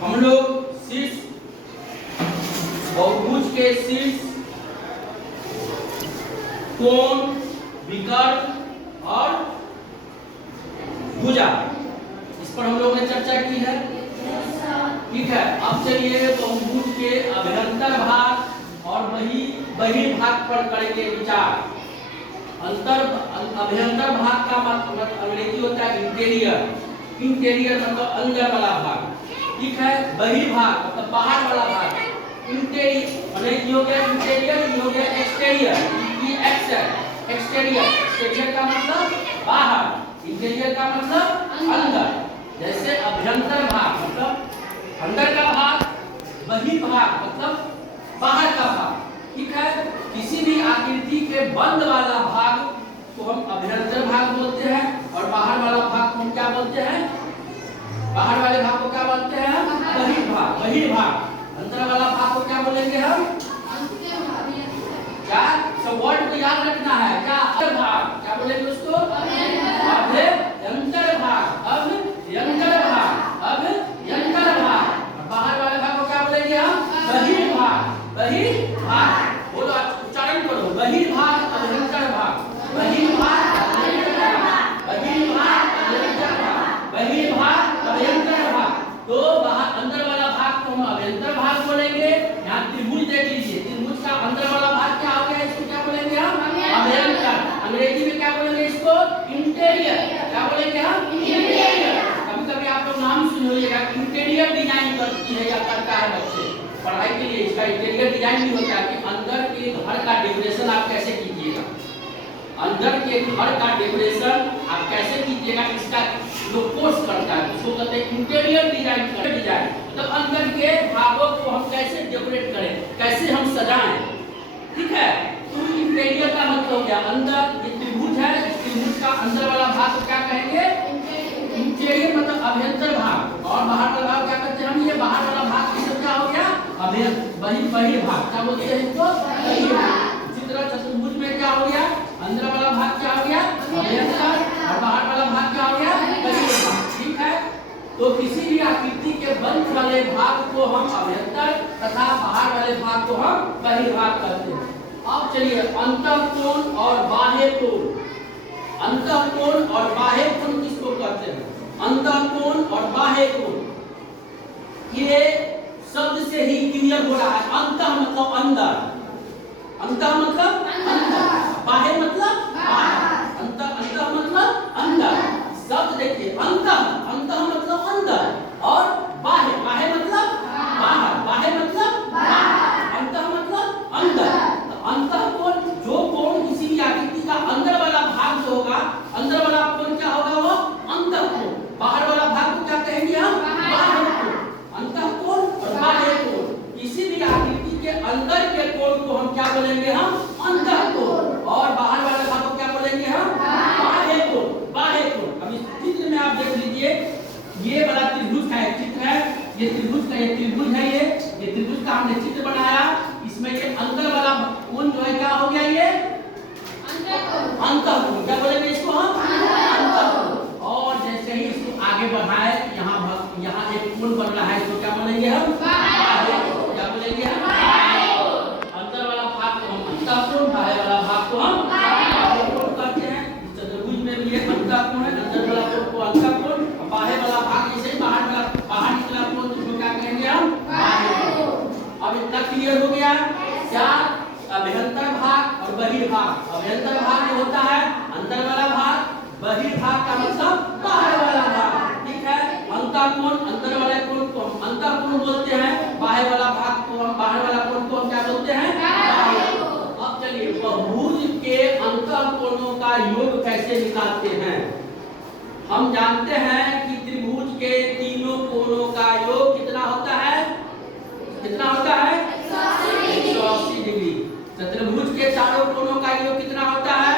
हम लोग शीर्ष बहुभुज के शीर्ष, कोण, विकर्ण और भुजा, इस पर हम लोग ने चर्चा की है। ठीक है, अब चलिए बहुभुज के अभ्यंतर भाग और बहिर्भाग पर करेंगे विचार। अभ्यंतर भाग का मतलब अंग्रेजी होता है इंटीरियर। इंटीरियर मतलब अंदर वाला भाग। ठीक है, बहिर्भाग मतलब बाहर वाला भाग। इंटीरियर हो गया इंटीरियर, हो गया एक्सटीरियर। ये एक्स है, एक्सटीरियर। एक्सटीरियर का मतलब बाहर, इंटीरियर का मतलब अंदर। जैसे अभ्यंतर भाग मतलब अंदर का भाग, बहिर्भाग मतलब बाहर का भाग। ठीक है, किसी भी आकृति के बंद वाला भाग को हम अभ्यंतर भाग बोलते हैं और बाहर वाला भाग को हम क्या बोलते हैं? बाहर वाले भाग को क्या बोलते हैं? बहिर्भाग। बहिर्भाग। अंदर वाला भाग को क्या बोलेंगे हम? क्या सब वर्ड को याद रखना है? क्या भाग क्या बोलेंगे उसको? अभ्यंतर भाग। अभ्यंतर भाग। अभ्यंतर भाग। बाहर वाले भाग को क्या बोलेंगे हम? बहिर्भाग। बहिर्भाग बोलो, उच्चारण करो। बहिर्भाग अभ्यंतर भाग। बहिर्भाग अभ्यंतर भाग। बहिर्भाग अभ्यंतर भाग। बहिर्भाग अभ्यंतर भाग। तो बाहर अंदर वाला भाग को हम अभ्यंतर भाग बोलेंगे। यहाँ त्रिभुज देख लीजिए, त्रिभुज का अंदर वाला भाग क्या हो गया? इसको क्या बोलेंगे हम? अभ्यंतर। अंग्रेजी में क्या बोलेंगे इसको? इंटीरियर। क्या बोलेंगे हम? इंटीरियर। कभी कभी आप लोग नाम सुन लीजिएगा, इंटीरियर डिजाइन करती है या करता है बच्चे पढ़ाई के लिए। इसका इंटीरियर डिजाइन भी होता है कि अंदर के घर का डेकोरेशन आप कैसे कीजिएगा। अंदर के घर का डेकोरेशन आप कैसे कीजिएगा, इसका जो कोर्स करता है उसको कहते हैं इंटीरियर डिजाइन। डिजाइन मतलब अंदर के भागों को हम कैसे डेकोरेट करें, कैसे हम सजाएं। ठीक है, तो इंटीरियर का मतलब हो गया अंदर। ये त्रिभुज है, इस त्रिभुज का अंदर वाला भाग को क्या कहेंगे? इंटीरियर मतलब अभ्यंतर भाग। और बाहर वाला भाग क्या कहते हैं हम? ये बाहर वाला भाग किसका क्या हो गया? बहिर्भाग। क्या बोलते हैं इसको? बहिर्भाग। इसी तरह चतुर्भुज में क्या हो गया? अंदर वाला भाग क्या हो गया? अभ्यंतर। और बाहर वाला भाग क्या हो गया? बहिर्भाग। ठीक है, तो किसी भी आकृति के बंद वाले भाग को हम अभ्यंतर तथा बाहर वाले भाग को हम बहिर्भाग कहते हैं। अब चलिए अंतःकोण और बाह्य कोण। अंतःकोण और बाह्य कोण किसको कहते हैं? अंतःकोण और बाह्य कोण, ये शब्द से ही क्लियर हो रहा है। अंतः मतलब अंदर, अंतः मतलब अंदर, बाह्य मतलब बाहर। अंतः मतलब अंदर। शब्द देखिए, अंतः मतलब अंदर और बाह्य मतलब बाहर। बाह्य मतलब बाहर, अंतः मतलब अंदर। अंतःकोण जो कोण किसी भी आकृति का अंदर वाला भाग जो होगा, अंदर वाला कोण क्या होगा? वो अंतःकोण। बाहर वाला भाग को क्या कहेंगे हम? बाह्य कोण। अंतःकोण और बाह्य कोण, किसी भी आकृति के अंदर के कोण को हम क्या बोलेंगे? हम अंतःकोण। और बाहर वाले भाग को क्या बोलेंगे हम? बाह्य कोण। बाह्य कोण। अब इस चित्र में आप देख लीजिए, ये वाला त्रिभुज का एक चित्र है। ये त्रिभुज का, ये त्रिभुज है। ये त्रिभुज का हमने चित्र बनाया। इसमें ये अंदर वाला कोण जो है क्या हो गया? ये अंतःकोण। क्या बोलेंगे इसको हम? अंतःकोण। और जैसे ही इसको आगे बढ़ाए, यहाँ एक कोण बन रहा है, इसको क्या बोलेंगे हम? बाह्य कोण। क्या बोलेंगे हम? बाह्य कोण। अंदर वाला भाग को हम अंतःकोण, बाह्य वाला भाग को हम बाह्य कोण कहते हैं। चतुर्भुज में भी एक अंतःकोण है, अंदर वाला कोण को अंतःकोण, और बाह्य वाला भाग जैसे बाहर निकला कोण उसको क्या कहेंगे हम? बाह्य कोण। अब इतना क्लियर हो गया क्या? अभ्यंतर भाग और बहिर्भाग। अभ्यंतर भाग जो होता है अंदर वाला भाग, बहिर्भाग का मतलब बाहर वाला भाग। ठीक है, अंतःकोण अंदर वाले कोण को हम अंतःकोण बोलते हैं, बाहर वाला भाग को हम, बाहर वाला कोण को हम क्या बोलते हैं? बाह्य कोण। अब चलिए बहुभुज के अंतःकोणों का योग कैसे निकालते हैं? हम जानते हैं कि त्रिभुज के तीनों कोणों का योग कितना होता है? कितना होता है? 180 डिग्री। चतुर्भुज के चारों कोणों का योग कितना होता है?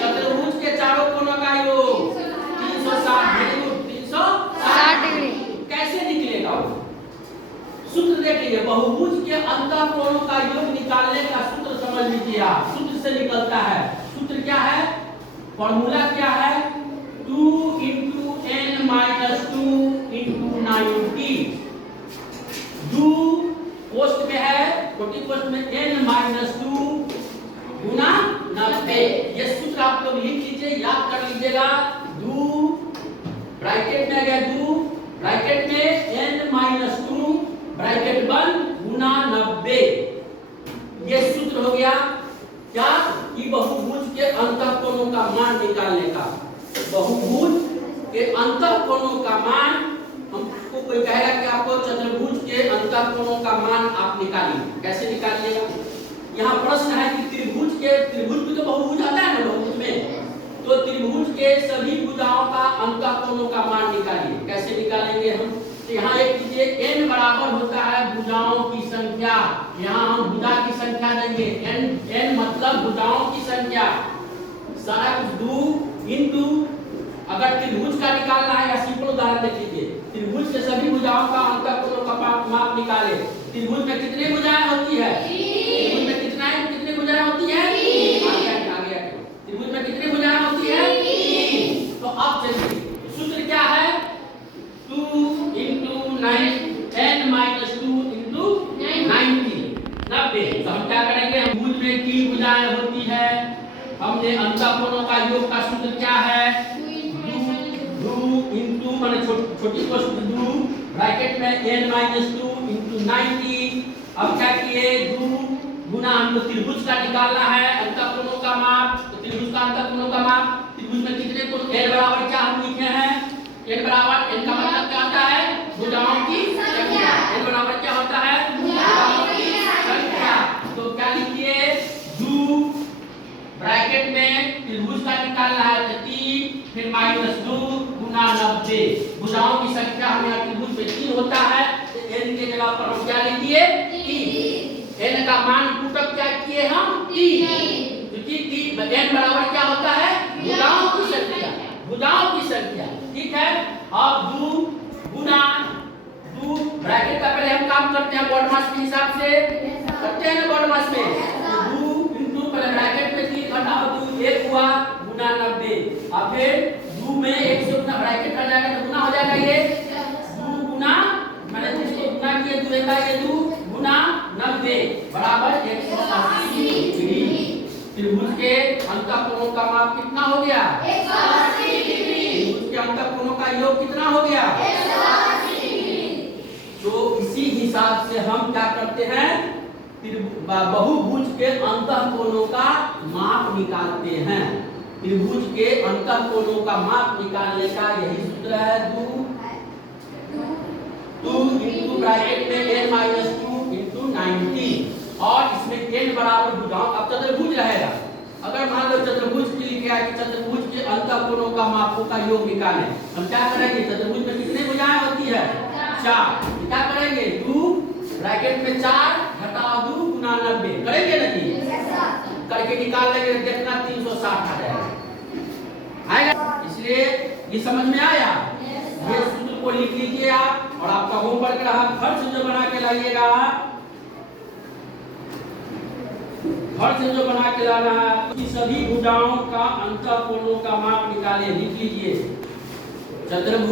चतुर्भुज के चारों कोणों का योग 360 डिग्री। कैसे निकलेगा वो? सूत्र देख लीजिए, बहुभुज के अंतःकोणों का योग निकालने का सूत्र समझ लीजिए आप। सूत्र से निकलता है। सूत्र क्या है? फॉर्मूला क्या है? 2 × n - 2 × 90 सूत्र में n-2 गुना 90। ये सूत्र आप लोग लिख लीजिए, याद कर लीजिएगा। 2 ब्रैकेट में आ गया 2 ब्रैकेट में n-2 ब्रैकेट बंद गुना 90। ये सूत्र हो गया क्या कि बहुभुज के अंतःकोणों का मान निकालने का। बहुभुज के अंतःकोणों का मान, हमको कोई कहेगा कि आपको चतुर्भुज के अंतःकोणों का मान आप निकालिए, कैसे निकालिएगा। यहाँ प्रश्न है कि त्रिभुज में तो बहुभुज आता है ना, बहुभुज में तो त्रिभुज के सभी भुजाओं का अंतःकोणों का मान निकालिए, कैसे निकालेंगे हम। तो यहाँ एक कीजिए, n बराबर होता है भुजाओं की संख्या। यहाँ हम भुजा की संख्या देंगे, n मतलब भुजाओं की संख्या। सारा कुछ 2 इंटू, अगर त्रिभुज का निकालना है या सिंपल उदाहरण देख लीजिए, त्रिभुज के सभी भुजाओं का अंतःकोणों का माप निकाले। त्रिभुज में कितनी भुजाएं होती है? त्रिभुज में कितनी भुजाएं होती है? आगे त्रिभुज में कितनी भुजाएं होती है? 3। तो अब चलिए सूत्र क्या है? 2 इंटू 9 n-2 इंटू 90। तो हम क्या करेंगे, हम भुज में 3 भुजाएं होती है, हमने अंतःकोणों का योग का सूत्र क्या है? 2 इंटू माने छोटी को सूत्र 2 ब्रैकेट में n-2 इंटू 90। अब क्या किए, 2 गुना, हमको त्रिभुज का निकालना है अंतःकोणों का माप। तो त्रिभुज का अंतःकोणों का माप, त्रिभुज में कितने कोण, n बराबर क्या हम लिखे हैं, n बराबर, n का मतलब क्या होता है? भुजाओं की संख्या। n बराबर क्या होता है? भुजाओं की संख्या। तो क्या लिखिए, 2 ब्रैकेट में त्रिभुज का निकालना है तो 3, फिर -2 गुना 90। भुजाओं की संख्या हमें त्रिभुज में 3 होता है, तो n के जगह पर हम क्या लिखिए, 3। n का मान पुटअप क्या किए हम, 3। क्योंकि n बराबर क्या होता है? भुजाओं की संख्या, भुजाओं की संख्या। ठीक है। अब 2 गुना 2 ब्रैकेट का पहले हम काम करते हैं बॉडमास के हिसाब से, करते हैं ना बॉडमास में। 2 इंटू पहले ब्रैकेट में 3 घटाओ 2 1 हुआ गुना 90। अब फिर 2 में 1 से गुना ब्रैकेट कर जाएगा तो गुना हो जाएगा, ये 2 गुना, मैंने इसको गुना किया 2 का ये 2 गुना 90 बराबर 180 डिग्री। त्रिभुज के अंतःकोणों का माप कितना हो गया? 180 डिग्री। त्रिभुज के अंतःकोणों का योग कितना हो गया? 180 डिग्री। तो इसी हिसाब से हम क्या करते हैं, बहुभुज के अंतःकोणों का माप निकालते हैं। त्रिभुज के अंतःकोणों का माप निकालने का यही सूत्र है। 2 इंटू ब्रैकेट में n-2 इंटू 90। और इसमें n बराबर भुजाओं, अब चतुर्भुज रहेगा। अगर मान लो चतुर्भुज के लिए क्या है कि चतुर्भुज के अंतःकोणों का मापों का योग निकालें, हम क्या करेंगे, चतुर्भुज में कितनी भुजाएं होती है? 4। क्या करेंगे, 2 ब्रैकेट में 4 घटाओ 2 गुना 90 करेंगे ना जी, करके निकाल लेंगे, देखना 360 आ जाएगा, आएगा। इसलिए ये समझ में आया। ये सूत्र को लिख लीजिए आप, और आपका होमवर्क रहा, खर्च जो बना के लाइएगा, खर्च जो बना के लाना है कि सभी भुजाओं का अंतःकोणों का माप निकाले, लिख लीजिए। चतुर्भुज